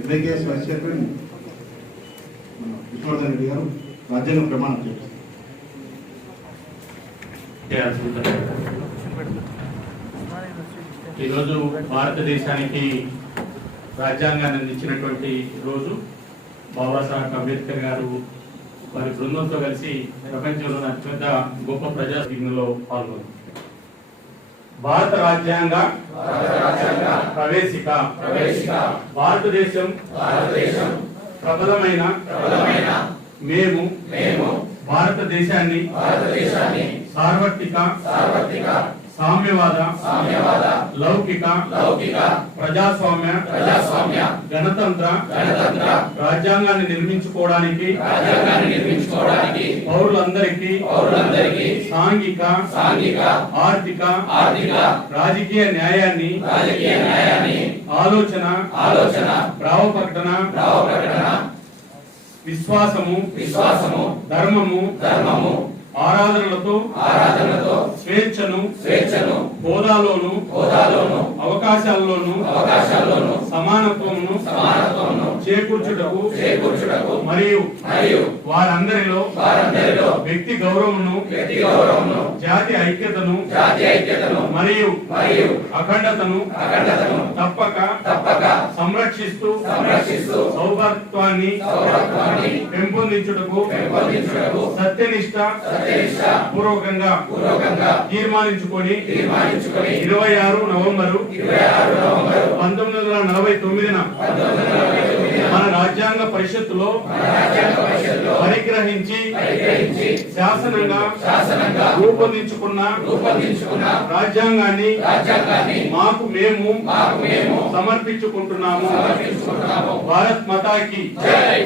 ఎన్ఐకేఎస్ vice chairman మన విష్ణువర్ధన్ రెడ్డి గారు రాజ్యాంగ ప్రమాణం చేస్తారు. ఈరోజు భారతదేశానికి రాజ్యాంగాన్ని అందించినటువంటి రోజు. బాబాసాహెబ్ అంబేద్కర్ గారు వారి బృందంతో కలిసి ప్రపంచంలోని అత్యంత గొప్ప ప్రజాస్వామ్యంలో పాల్గొన్నారు. భారత రాజ్యాంగ ప్రవేశిక భారతదేశం ప్రబలమైన మేము భారతదేశాన్ని సార్వత్రిక సామ్యవాద లౌకిక ప్రజాస్వామ్య గణతంత్ర రాజ్యాంగాన్ని నిర్మించుకోవడానికి పౌరులందరికీ సాంఘిక ఆర్థిక రాజకీయ న్యాయాన్ని ఆలోచన భావప్రకటన విశ్వాసము ధర్మము ఆరాధనలతో స్వేచ్ఛను హోదాలోను అవకాశాల్లోను సమానత్వమును చేకూర్చుటకు మరియు వారందరిలో వ్యక్తి గౌరవమును జాతి ఐక్యతను మరియు అఖండతను తప్పక సంరక్షిస్తూ సౌభాగ్యాన్ని పెంపొందించుటకు సత్యనిష్ట పూర్వకంగా తీర్మానించుకొని 26 నవంబరు 1949 మన రాజ్యాంగ పరిషత్తులో పరిగ్రహించి శాసనంగా రూపొందించుకున్న రాజ్యాంగాన్ని మాకు మేము సమర్పించుకుంటున్నాము. భారత్ మాతాకి జై.